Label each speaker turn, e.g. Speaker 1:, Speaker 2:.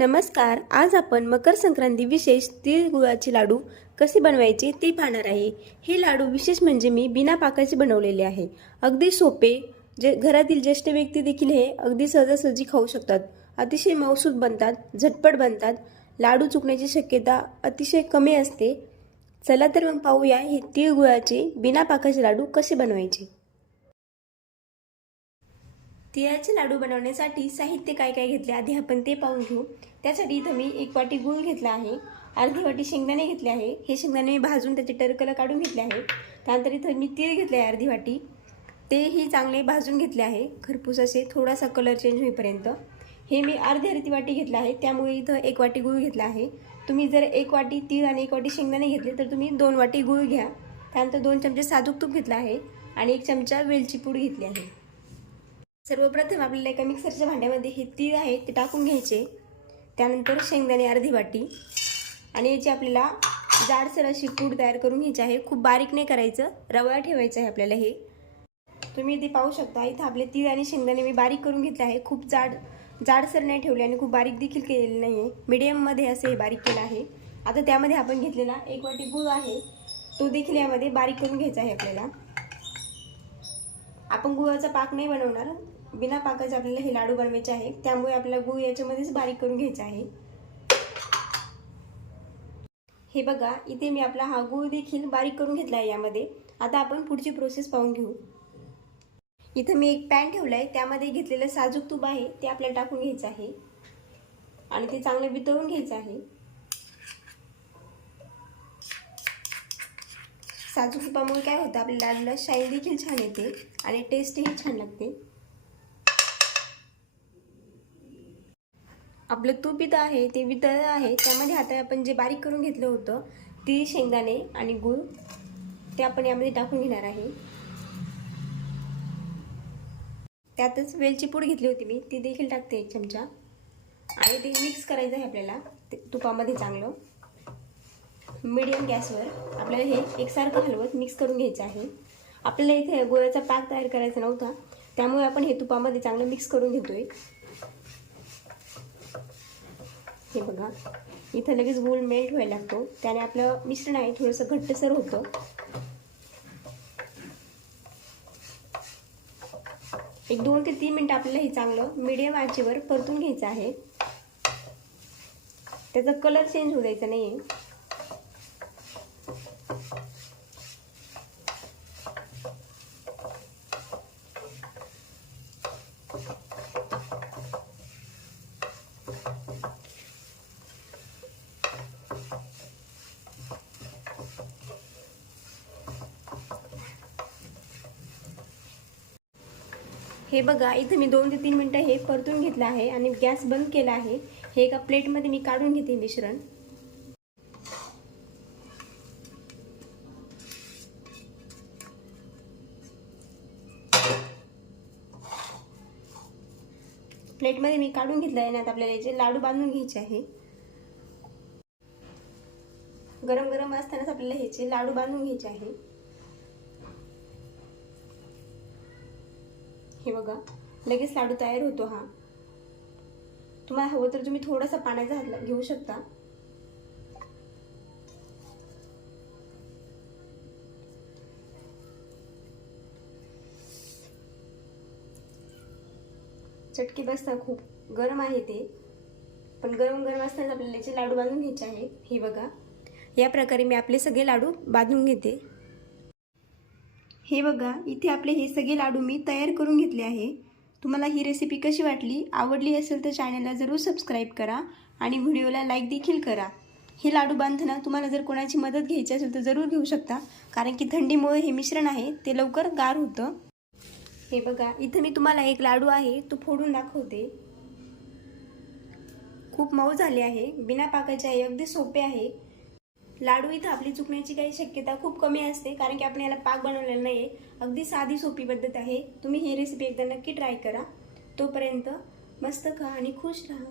Speaker 1: नमस्कार आज आपण मकर संक्रांती विशेष तिळगुळाचे लाडू कसे बनवायचे ते पाहणार आहे. हे लाडू विशेष म्हणजे मी बिना पाकाचे बनवलेले आहे. अगदी सोपे जे घरातील ज्येष्ठ व्यक्ती देखील हे अगदी सहजासहजी खाऊ शकतात. अतिशय मौसूद बनतात झटपट बनतात. लाडू चुकण्याची शक्यता अतिशय कमी असते. चला तर मग पाहूया हे तिळगुळाचे बिना पाकाचे लाडू कसे बनवायचे. तिळाचे लाडू बनवण्यासाठी साहित्य काय काय घेतले? आधी आपण ते पाहून घेऊ. त्यासाठी इथं मी एक वाटी गूळ घेतला आहे. अर्धी वाटी शेंगदाणे घेतले आहे. हे शेंगदाणे मी भाजून त्याचे टरकलं काढून घेतले आहे. त्यानंतर इथं मी तीळ घेतले आहे अर्धी वाटी. तेही चांगले भाजून घेतले आहे. खरपूस असे थोडासा कलर चेंज होईपर्यंत. हे मी अर्धी अर्धी वाटी घेतलं आहे. त्यामुळे इथं एक वाटी गूळ घेतला आहे. तुम्ही जर एक वाटी तीळ आणि एक वाटी शेंगदाणे घेतले तर तुम्ही दोन वाटी गूळ घ्या. त्यानंतर दोन चमचे साजूक तूप घेतला आहे आणि एक चमचा वेलची पूड घेतली आहे. सर्वप्रथम आपल्याला एका मिक्सरच्या भांड्यामध्ये हे तीळ आहे ते टाकून घ्यायचे. त्यानंतर शेंगदाणे अर्धी वाटी. आणि याची आपल्याला जाडसर अशी पूड तयार करून घ्यायची आहे. खूप बारीक नाही करायचं रवा ठेवायचं आहे आपल्याला हे. तुम्ही इथे पाहू शकता इथं आपले तीळ आणि शेंगदाणे मी बारीक करून घेतले आहे. खूप जाड जाडसर नाही ठेवले आणि खूप बारीक देखील केलेले नाही आहे मिडियममध्ये असे हे बारीक केलं आहे. आता त्यामध्ये आपण घेतलेला एक वाटी गुळ आहे. तो देखील यामध्ये बारीक करून घ्यायचा आहे आपल्याला. आपण गुळाचा पाक नाही बनवणार. बिना पाकाचे आपल्याला हे लाडू बनवायचे आहे त्यामुळे आपल्याला गुळ याच्यामध्येच बारीक करून घ्यायचा आहे. हे बघा इथे मी आपला हा गुळ देखील बारीक करून घेतला आहे यामध्ये. आता आपण पुढची प्रोसेस पाहून घेऊ. इथं मी एक पॅन ठेवलं आहे त्यामध्ये घेतलेलं साजूक तूप आहे ते आपल्याला टाकून घ्यायचं आहे. आणि ते चांगलं वितळून घ्यायचं आहे. साजूक तुपामुळे काय होतं? आपल्या लाडूला शाईन देखील छान येते आणि टेस्टही छान लागते. आपलं तूप इथं आहे ते वितळलं आहे. त्यामध्ये आता आपण जे बारीक करून घेतलं होतं ती शेंगदाणे आणि गूळ ते आपण यामध्ये टाकून घेणार आहे. त्यातच वेलची पूड घेतली होती मी ती देखील टाकते एक चमचा. आणि ते मिक्स करायचं आहे आपल्याला ते तुपामध्ये चांगलं. मीडियम गॅसवर आपल्याला हे एकसारखं हलवत मिक्स करून घ्यायचं आहे. आपल्याला इथे गोळ्याचा पाक तयार करायचा नव्हता त्यामुळे आपण हे तुपामध्ये चांगलं मिक्स करून घेतोय. हे बघा. इथं लगेच गूळ मेल्ट व्हायला लागतो. त्याने आपलं मिश्रण आहे थोडंसं घट्टसर होतं. एक दोन ते तीन मिनटं आपल्याला हे चांगलं मीडियम आचेवर परतून घ्यायचं आहे. त्याचा कलर चेंज होऊ द्यायचा नाही आहे हे बघा इथं मी दोन ते तीन मिनटं हे परतून घेतलं आहे आणि गॅस बंद केला आहे. हे एका प्लेटमध्ये मी काढून घेते मिश्रण. प्लेटमध्ये मी काढून घेतलं आहे ना आता आपल्याला याचे लाडू बांधून घ्यायचे आहे. गरम गरम असतानाच आपल्याला ह्याचे लाडू बांधून घ्यायचे आहे. हे बघा लगेच लाडू तयार होतो हा. तुम्हाला हवं तर तुम्ही थोडासा पाण्याचा हात घेऊ शकता. चटके बसता खूप गरम आहे ते. पण गरम गरम असताना आपल्याला याचे लाडू बांधून घ्यायचे आहे हे बघा या प्रकारे मी आपले सगळे लाडू बांधून घेते. हे बघा इथे आपले हे सगळे लाडू मी तयार करून घेतले आहे. तुम्हाला ही रेसिपी कशी वाटली आवडली असेल तर चॅनलला जरूर सबस्क्राईब करा आणि व्हिडिओला लाईक देखील करा. हे लाडू बांधताना तुम्हाला जर कोणाची मदत घ्यायची असेल तर जरूर घेऊ शकता कारण की थंडीमुळे हे मिश्रण आहे ते लवकर गार होतं. हे बघा इथं मी तुम्हाला एक लाडू आहे तो फोडून दाखवते. खूप मऊ झाले आहे बिना पाकाचे आहे अगदी सोपे आहे. लाडू इथं आपली चुकण्याची काही शक्यता खूप कमी असते कारण की आपण याला पाक बनवलेला नाही आहे अगदी साधी सोपी पद्धत आहे. तुम्ही ही रेसिपी एकदा नक्की ट्राय करा. तोपर्यंत मस्त खा आणि खुश राहा.